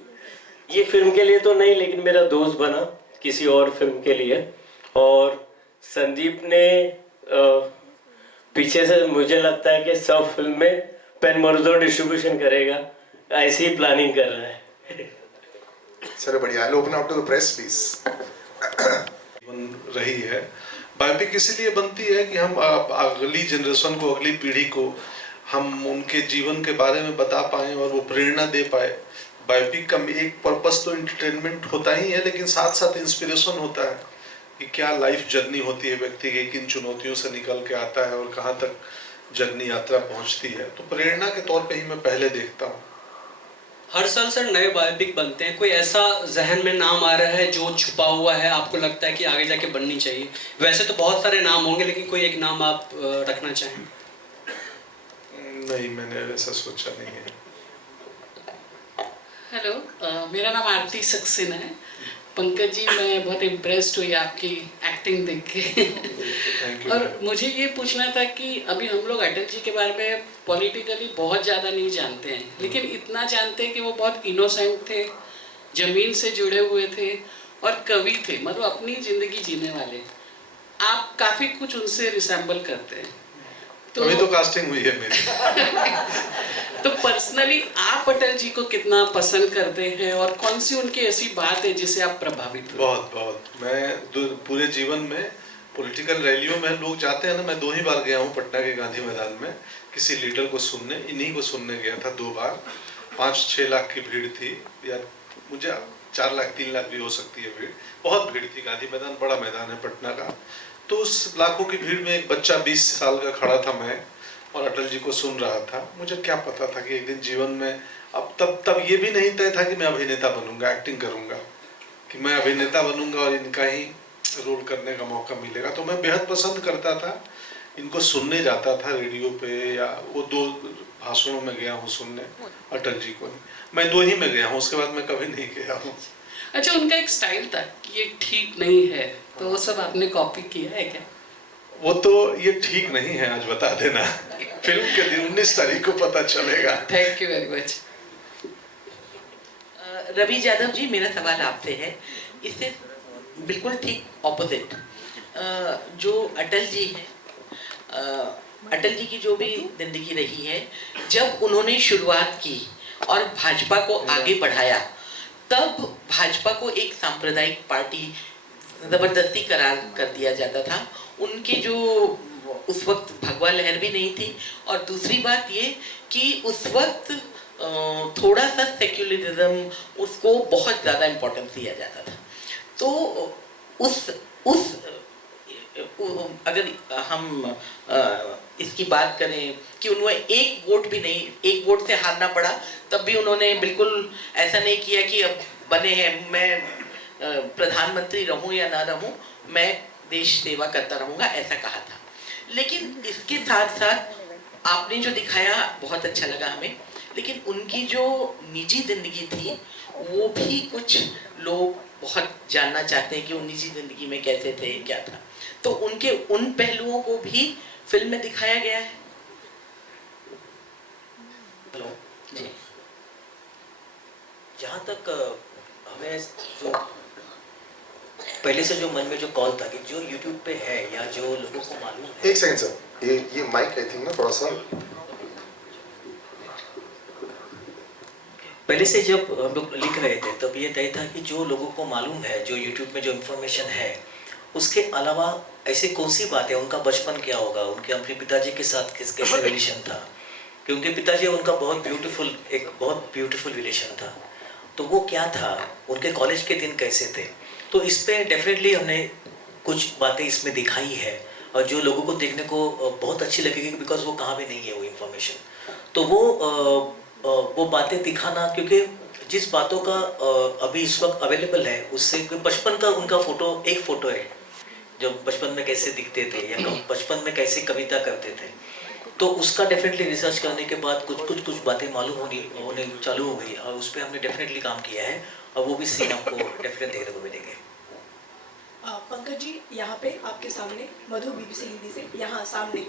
ये फिल्म के लिए तो नहीं, लेकिन मेरा दोस्त बना किसी और फिल्म के लिए. और संदीप ने पीछे से मुझे लगता है कि सब फिल्म में पेन मर्दो डिस्ट्रीब्यूशन करेगा, ऐसी ही प्लानिंग कर रहा है. चलो बढ़िया. I open out to the press please. बन रही है. बायोपिक इसीलिए बनती है कि हम अगली जनरेशन को, अगली पीढ़ी को हम उनके जीवन के बारे में बता पाएं और वो प्रेरणा दे पाए. बायोपिक का एक पर्पस तो एंटरटेनमेंट होता ही है, लेकिन साथ साथ इंस्पिरेशन होता है कि क्या लाइफ जर्नी होती है व्यक्ति की, किन चुनौतियों से निकल के आता है और कहाँ तक जर्नी यात्रा पहुँचती है. तो प्रेरणा के तौर पे ही मैं पहले देखता हूँ. हर साल सर नए बायोपिक बनते हैं. कोई ऐसा जहन में नाम आ रहा है जो छुपा हुआ है, आपको लगता है कि आगे जाके बननी चाहिए? वैसे तो बहुत सारे नाम होंगे, लेकिन कोई एक नाम आप रखना चाहें? नहीं, मैंने ऐसा सोचा नहीं है. हेलो, मेरा नाम आरती सक्सेना है. पंकज जी, मैं बहुत इम्प्रेस्ड हुई आपकी एक्टिंग देख के. और मुझे ये पूछना था कि अभी हम लोग अटल जी के बारे में पॉलिटिकली बहुत ज़्यादा नहीं जानते हैं, लेकिन इतना जानते हैं कि वो बहुत इनोसेंट थे, ज़मीन से जुड़े हुए थे और कवि थे, मतलब अपनी ज़िंदगी जीने वाले. आप काफ़ी कुछ उनसे रिसेंबल करते हैं. तो अभी तो कास्टिंग हुई है मेरी. तो पर्सनली आप अटल जी को कितना पसंद करते हैं और कौन सी उनकी ऐसी बात है जिससे आप प्रभावित हो? बहुत. मैं पूरे जीवन में पॉलिटिकल रैलियों में लोग जाते हैं ना, मैं 2 ही बार गया हूँ पटना के गांधी मैदान में किसी लीडर को सुनने. इन्हीं को सुनने गया था 2 बार. 5-6 लाख की भीड़ थी, या मुझे 4 लाख 3 लाख भी हो सकती है भीड़. बहुत भीड़ थी. गांधी मैदान बड़ा मैदान है पटना का. तो उस लाखों की भीड़ में एक बच्चा 20 साल का खड़ा था, मैं, और अटल जी को सुन रहा था. मुझे क्या पता था कि एक दिन जीवन में, अब तब ये भी नहीं तय था कि मैं अभिनेता बनूंगा, एक्टिंग करूंगा, कि मैं अभिनेता बनूंगा और इनका ही रोल करने का मौका मिलेगा. तो मैं बेहद पसंद करता था, इनको सुनने जाता था रेडियो पे, या वो 2 भाषणों में गया हूँ सुनने, अटल जी को. मैं 2 ही में गया हूँ, उसके बाद मैं कभी नहीं गया हूँ. अच्छा, उनका एक स्टाइल था कि ये ठीक नहीं है, तो वो सब आपने कॉपी किया है क्या? वो तो ये ठीक नहीं है, आज बता देना. फिल्म के दिन 19 तारीख को पता चलेगा. Thank you very much. Ravi Yadav ji, मेरा सवाल आपसे है इससे बिल्कुल ठीक ऑपोजिट. जो अटल जी हैं, अटल जी की जो भी जिंदगी रही है, जब उन्होंने शुरुआत की और भाजपा को आगे बढ़ाया, तब भाजपा को एक सांप्रदायिक पार्टी जबरदस्ती करार कर दिया जाता था. उनके जो उस वक्त भगवा लहर भी नहीं थी, और दूसरी बात ये कि उस वक्त थोड़ा सा सेक्युलरिज्म, उसको बहुत ज़्यादा इम्पोर्टेंस दिया जाता था. तो उस अगर हम इसकी बात करें कि उन्होंने एक वोट भी नहीं, एक वोट से हारना पड़ा, तब भी उन्होंने बिल्कुल ऐसा नहीं किया कि अब बने हैं, मैं प्रधानमंत्री रहूं या ना रहूं, मैं देश सेवा करता रहूंगा, ऐसा कहा था. लेकिन इसके साथ साथ आपने जो दिखाया बहुत अच्छा लगा हमें, लेकिन उनकी जो निजी जिंदगी थी वो भी कुछ लोग बहुत जानना चाहते हैं कि वो निजी जिंदगी में कैसे थे, क्या था. तो उनके उन पहलुओं को भी फिल्म में दिखाया गया है. हेलो जी. जहाँ तक हमें जो पहले से जो मन में जो कॉल था कि जो YouTube पे है या जो लोगों को मालूम है. एक सेकंड सर, ये माइक आई थिंक ना थोड़ा सा पहले से जब हम लोग लिख रहे थे तब ये तय था कि जो लोगों को मालूम है, जो यूट्यूब में जो इन्फॉर्मेशन है, उसके अलावा ऐसी कौन सी बात है, उनका बचपन क्या होगा, उनके अपने पिताजी के साथ कैसे रिलेशन था, कि उनके पिताजी उनका बहुत ब्यूटीफुल रिलेशन था, तो वो क्या था, उनके कॉलेज के दिन कैसे थे। तो इस पर डेफिनेटली हमने कुछ बातें इसमें दिखाई है और जो लोगों को देखने को बहुत अच्छी लगेगी, बिकॉज वो कहाँ भी नहीं है वो इन्फॉर्मेशन। तो वो बातें दिखाना, क्योंकि जिस बातों का अभी इस वक्त अवेलेबल है उससे बचपन का उनका एक फ़ोटो है जो बचपन में कैसे दिखते थे या बचपन में कैसे कविता करते थे, तो उसका डेफिनेटली रिसर्च करने के बाद कुछ बातें मालूम होने चालू हो गई और उस पर हमने डेफिनेटली काम किया है और वो भी सीन आपको डेफिनेटली देखने को मिलेंगे। पंकज जी, यहाँ पे आपके सामने मधु BBC हिंदी से, यहाँ सामने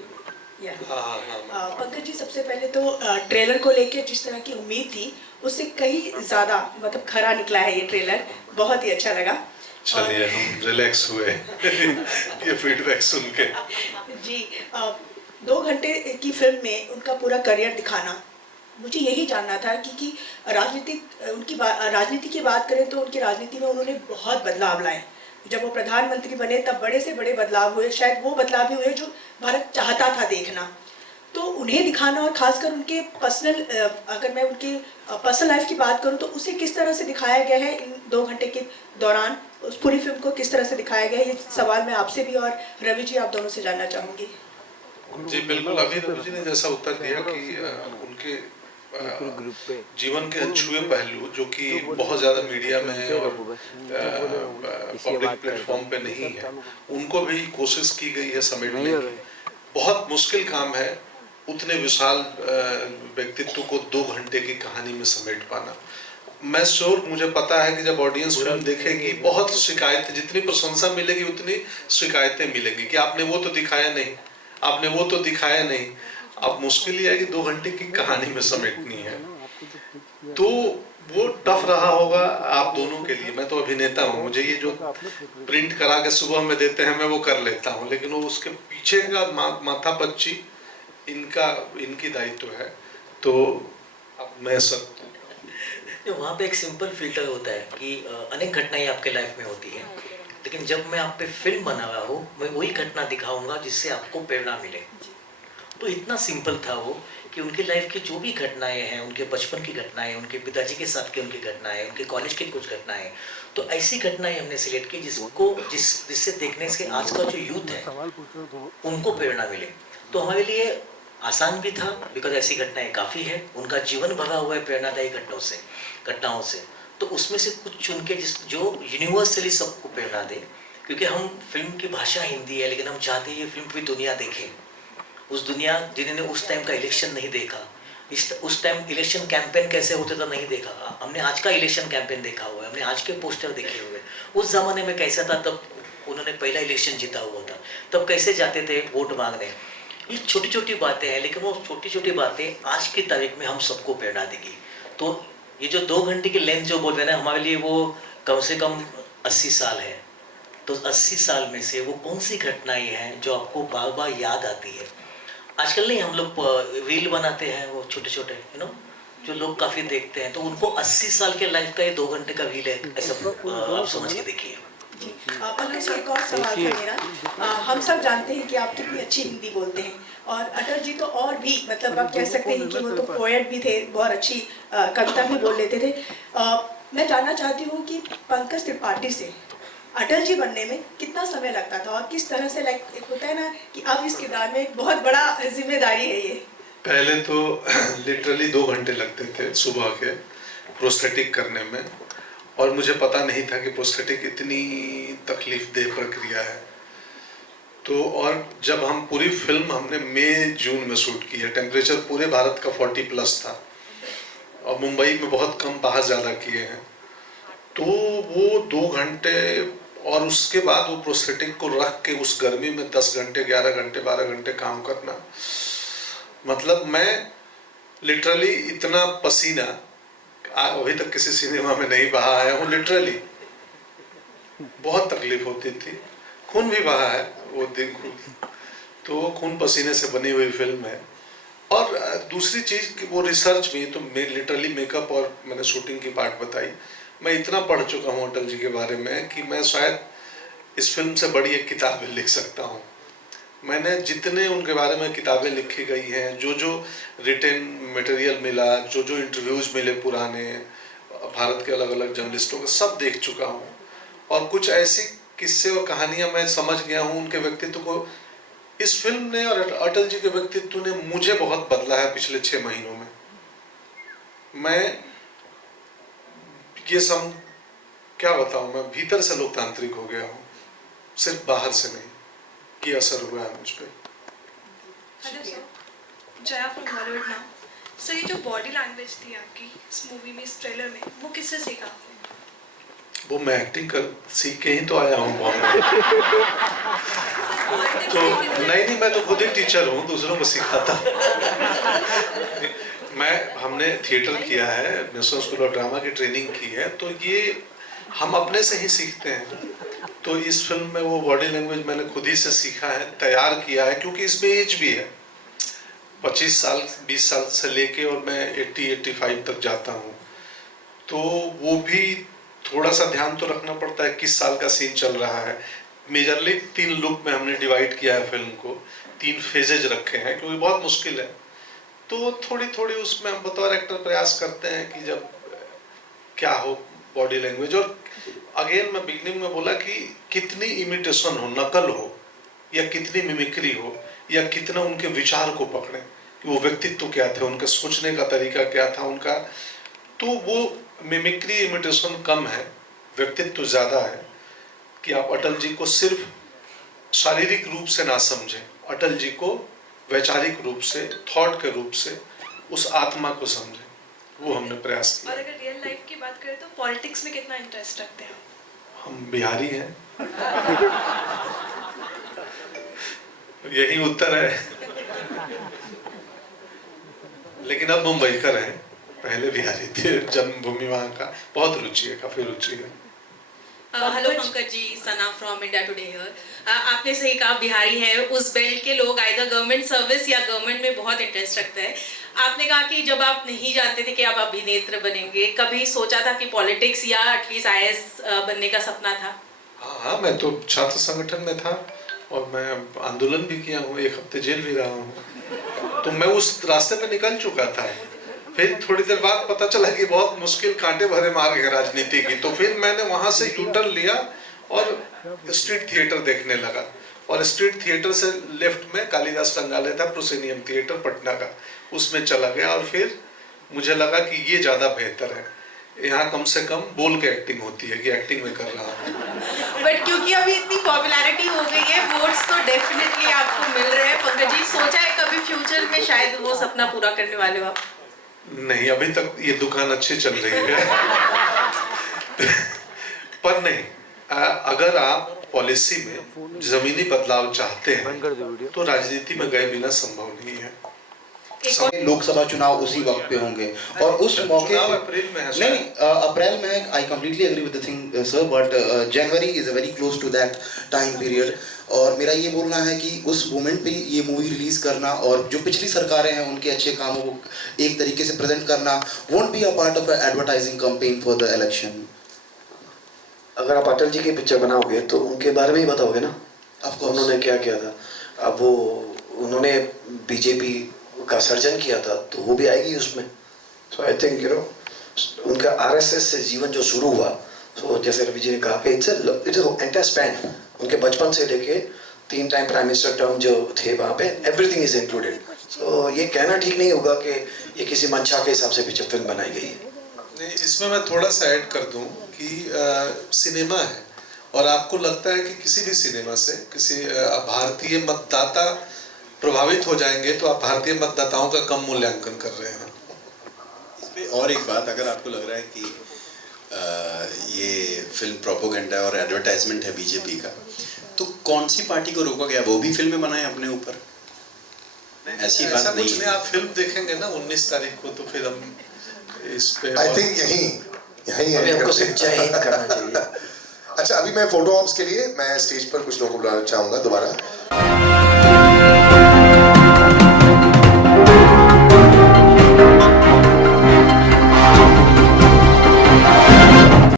पंकज जी, सबसे पहले तो ट्रेलर को लेके जिस तरह की उम्मीद थी उससे कहीं ज़्यादा मतलब खरा निकला है ये ट्रेलर, बहुत ही अच्छा लगा। चलिए हम रिलैक्स हुए ये फीडबैक सुन के। जी, 2 घंटे की फिल्म में उनका पूरा करियर दिखाना, मुझे यही जानना था कि राजनीति की बात करें तो उनकी राजनीति में उन्होंने बहुत बदलाव लाए। जब वो प्रधानमंत्री बने तब बड़े से बड़े बदलाव हुए, शायद वो बदलाव भी हुए जो भारत चाहता था देखना। तो उन्हें दिखाना और खासकर उनके पर्सनल, अगर मैं उनके पर्सनल लाइफ की बात करूं तो उसे किस तरह से दिखाया गया है इन 2 घंटे के दौरान, उस पूरी फिल्म को किस तरह से दिखाया गया है, ये सवाल मैं आपसे भी और रवि जी आप दोनों से जानना चाहूँगी। जी बिल्कुल, अभी रवि जी ने जैसा उत्तर दिया कि उनके जीवन के अनछुए पहलू जो कि बहुत ज़्यादा मीडिया में और पब्लिक प्लेटफॉर्म पे नहीं है, उनको भी कोशिश की गई है समेटने की। बहुत मुश्किल काम है उतने विशाल व्यक्तित्व को 2 घंटे की कहानी में समेट पाना। मैं श्योर, मुझे पता है कि जब ऑडियंस फिल्म देखेगी बहुत शिकायतें, जितनी प्रशंसा मिलेगी उतनी शिकायतें मिलेंगी कि आपने वो तो दिखाया नहीं, आपने वो तो दिखाया नहीं। अब मुश्किल ये है कि 2 घंटे की कहानी में समेटनी है, तो वो टफ रहा होगा आप दोनों के लिए। मैं तो अभिनेता हूँ, मुझे ये जो प्रिंट करा के सुबह में देते हैं मैं वो कर लेता हूँ, लेकिन वो उसके पीछे का माथापच्ची इनकी दायित्व है। तो अब मैं सब वहाँ पे एक सिंपल फिल्टर होता है कि अनेक घटनाएं आपके लाइफ में होती है, लेकिन जब मैं आप पे फिल्म बना रहा हूँ मैं वही घटना दिखाऊंगा जिससे आपको प्रेरणा मिले। तो इतना सिंपल था वो कि उनकी लाइफ की जो भी घटनाएं हैं, उनके बचपन की घटनाएं, उनके पिताजी के साथ की उनकी घटनाएं, उनके कॉलेज की कुछ घटनाएं, तो ऐसी घटनाएं हमने सिलेक्ट की जिससे देखने से आज का जो यूथ है उनको प्रेरणा मिले। तो हमारे लिए आसान भी था बिकॉज ऐसी घटनाएं काफ़ी है, उनका जीवन भरा हुआ है प्रेरणादायी घटनाओं से, तो उसमें से कुछ चुन के जो यूनिवर्सली सबको प्रेरणा दे। क्योंकि हम फिल्म की भाषा हिंदी है, लेकिन हम चाहते हैं ये फिल्म पूरी दुनिया देखे, उस दुनिया जिन्होंने उस टाइम का इलेक्शन नहीं देखा, उस टाइम इलेक्शन कैंपेन कैसे होते था नहीं देखा, हमने आज का इलेक्शन कैंपेन देखा हुआ है, हमने आज के पोस्टर देखे हुए, उस ज़माने में कैसा था, तब उन्होंने पहला इलेक्शन जीता हुआ था, तब कैसे जाते थे वोट मांगने। ये छोटी छोटी बातें हैं, लेकिन वो छोटी छोटी बातें आज की तारीख में हम सबको प्रेरणा देगी। तो ये जो 2 घंटे की लेंथ जो बोल रहे हैं ना, हमारे लिए वो कम से कम 80 साल है। तो 80 साल में से वो कौन सी घटनाएं हैं जो आपको बार बार याद आती है। आजकल नहीं, हम लोग रील बनाते हैं वो छोटे छोटे जो लोग काफ़ी देखते हैं, तो उनको 80 साल के लाइफ का ये 2 घंटे का रील है, ऐसा आप समझ के देखिए। जी, पहले से एक और सवाल था मेरा। हम सब जानते हैं कि आप कितनी अच्छी हिंदी बोलते हैं, और अटल जी तो और भी, मतलब आप कह सकते हैं कि वो तो पोएट भी थे, बहुत अच्छी कविता भी बोल लेते थे। मैं जानना चाहती हूँ कि पंकज त्रिपाठी से अटल जी बनने में कितना समय लगता था, और किस तरह से एक होता है ना कि अब इस किरदार में एक बहुत बड़ा जिम्मेदारी है ये। पहले तो लिटरली 2 घंटे लगते थे सुबह के प्रोस्थेटिक करने में, और मुझे पता नहीं था कि प्रोस्थेटिक इतनी तकलीफ दे प्रक्रिया है। तो और जब हम पूरी फिल्म हमने मई जून में शूट की है, टेम्परेचर पूरे भारत का 40+ था, और मुंबई में बहुत कम, बाहर ज़्यादा किए हैं। तो वो 2 घंटे, और उसके बाद वो प्रोस्थेटिक को रख के उस गर्मी में 10 घंटे, 11 घंटे, 12 घंटे काम करना, मतलब मैं लिटरली इतना पसीना अभी तक किसी सिनेमा में नहीं बहा है हूँ। लिटरली बहुत तकलीफ होती थी, खून भी बहा है वो दिन, तो खून पसीने से बनी हुई फिल्म है। और दूसरी चीज़ कि वो रिसर्च भी, तो मैं लिटरली मेकअप और मैंने शूटिंग की पार्ट बताई, मैं इतना पढ़ चुका हूँ अटल जी के बारे में कि मैं शायद इस फिल्म से बड़ी एक किताब लिख सकता हूँ। मैंने जितने उनके बारे में किताबें लिखी गई हैं, जो जो रिटन मटेरियल मिला, जो जो इंटरव्यूज़ मिले पुराने भारत के अलग अलग जर्नलिस्टों के, सब देख चुका हूँ। और कुछ ऐसी किस्से और कहानियाँ मैं समझ गया हूँ उनके व्यक्तित्व को। इस फिल्म ने और अटल जी के व्यक्तित्व ने मुझे बहुत बदला है पिछले 6 महीनों में। मैं ये सब क्या बताऊँ, मैं भीतर से लोकतांत्रिक हो गया हूँ, सिर्फ बाहर से नहीं। ये असर हुआ है मुझ पर। Hello sir, Jaya from Hollywood now. Sir, ये जो बॉडी लैंग्वेज थी आपकी इस मूवी में, इस ट्रेलर में, वो किससे सीखा आपने? वो मैं एक्टिंग कर सीख के ही तो आया हूँ बॉम्बे। तो नहीं, मैं तो खुद ही टीचर हूँ, दूसरों को सिखाता। हमने थिएटर किया है, नेशनल स्कूल ऑफ ड्रामा की ट्रेनिंग की है, तो ये हम अपने से ही सीखते हैं। तो इस फिल्म में वो बॉडी लैंग्वेज मैंने खुद ही से सीखा है, तैयार किया है, क्योंकि इसमें एज भी है 25 साल 20 साल से लेके, और मैं 80-85 तक जाता हूँ। तो वो भी थोड़ा सा ध्यान तो रखना पड़ता है किस साल का सीन चल रहा है। मेजरली 3 लुक में हमने डिवाइड किया है फिल्म को, 3 फेजेज रखे हैं, क्योंकि बहुत मुश्किल है। तो थोड़ी थोड़ी उसमें हम बतौर एक्टर प्रयास करते हैं कि जब क्या हो बॉडी लैंग्वेज। और अगेन मैं बिगनिंग में बोला कि कितनी इमिटेशन हो, नकल हो, या कितनी मिमिक्री हो, या कितना उनके विचार को पकड़े कि वो व्यक्तित्व क्या थे, उनका सोचने का तरीका क्या था उनका। तो वो मिमिक्री इमिटेशन कम है, व्यक्तित्व ज़्यादा है। कि आप अटल जी को सिर्फ शारीरिक रूप से ना समझें, अटल जी को वैचारिक रूप से, थॉट के रूप से, उस आत्मा को समझें। वो हमने प्रयास किया। और अगर रियल लाइफ की बात करें तो पॉलिटिक्स में कितना इंटरेस्ट रखते हैं? हम बिहारी हैं। यही उत्तर है। लेकिन अब मुंबईकर हैं, पहले बिहारी थे, जन्मभूमि वहाँ का। बहुत रुचि है, काफी रुचि है। Hello Pankaj ji, Sana from India Today here. आपने सही कहा, बिहारी है, उस बेल्ट के लोग आइदर गवर्नमेंट सर्विस या गवर्नमेंट में बहुत इंटरेस्ट रखते हैं। आपने कहा कि जब आप नहीं जानते थे कि आप अभिनेत्र बनेंगे, कभी सोचा था कि पॉलिटिक्स या एटलीस्ट IAS बनने का सपना था? हाँ, मैं तो छात्र संगठन में था और मैं आंदोलन भी किया हूँ, 1 हफ्ते जेल भी रहा हूँ। तो मैं उस रास्ते पे निकल चुका था। फिर थोड़ी देर बाद पता चला कि बहुत मुश्किल, कांटे भरे मार्ग है राजनीति की। तो फिर मैंने वहां से यूटर्न लिया और स्ट्रीट थिएटर देखने लगा। और स्ट्रीट थिएटर से लेफ्ट में कालिदास रंगालय था, प्रोसेनियम थिएटर पटना का, उसमें चला गया। और फिर मुझे लगा कि ये ज़्यादा बेहतर है, यहाँ कम से कम बोल के एक्टिंग होती है कि एक्टिंग में कर रहा हूँ। बट क्योंकि अभी इतनी पॉपुलैरिटी हो गई है, वोट्स तो डेफिनेटली आपको मिल रहे हैं। पंकज जी, सोचा है कभी फ्यूचर में शायद वो सपना पूरा करने वाले हो आप? नहीं, अभी तक ये दुकान अच्छी चल रही है। पर नहीं, अगर आप पॉलिसी में जमीनी बदलाव चाहते हैं तो राजनीति में गए बिना संभव नहीं है। लोकसभा चुनाव उसी वक्त पे होंगे और उस मौके अप्रैल में है। नहीं, अप्रैल में I completely agree with the thing sir, but January is very close to that time period. और मेरा ये बोलना है कि उस मोमेंट पे ये मूवी रिलीज करना और जो पिछली सरकारें हैं उनके अच्छे कामों को एक तरीके से प्रेजेंट करना won't be a part of advertising campaign for the election. अगर आप अटल जी की पिक्चर बनाओगे तो उनके बारे में ही बताओगे ना, आपको उन्होंने क्या किया था। अब वो उन्होंने बीजेपी का सर्जन किया था तो वो भी आएगी उसमें। सो आई थिंक उनका RSS से जीवन जो शुरू हुआ, तो जैसे रवि जी ने कहा कि इट्स एंटायर स्पैन, उनके बचपन से लेके 3 टाइम प्राइम मिनिस्टर टर्म जो थे वहाँ पे एवरीथिंग इज इंक्लूडेड। तो ये कहना ठीक नहीं होगा कि ये किसी मंशा के हिसाब से पिक्चर फिल्म बनाई गई है। नहीं, इसमें मैं थोड़ा सा ऐड कर दूं कि सिनेमा है और आपको लगता है कि किसी भी सिनेमा से किसी भारतीय मतदाता प्रभावित हो जाएंगे तो आप भारतीय मतदाताओं का कम मूल्यांकन कर रहे हैं। इसमें और एक बात, अगर आपको लग रहा है कि ये फिल्म प्रोपोगेंडा और एडवर्टाइजमेंट है बीजेपी का, तो कौन सी पार्टी को रोका गया? वो भी फिल्में बनाए अपने ऊपर? ऐसी बात नहीं है। आप फिल्म देखेंगे ना 19 तारीख को, तो फिर हम इस पे आई थिंक यही हमको सिर्फ जय हिंद करना चाहिए। अच्छा, अभी मैं फोटो ऑप्स के लिए मैं स्टेज पर कुछ लोगों को बुलाना चाहूंगा दोबारा।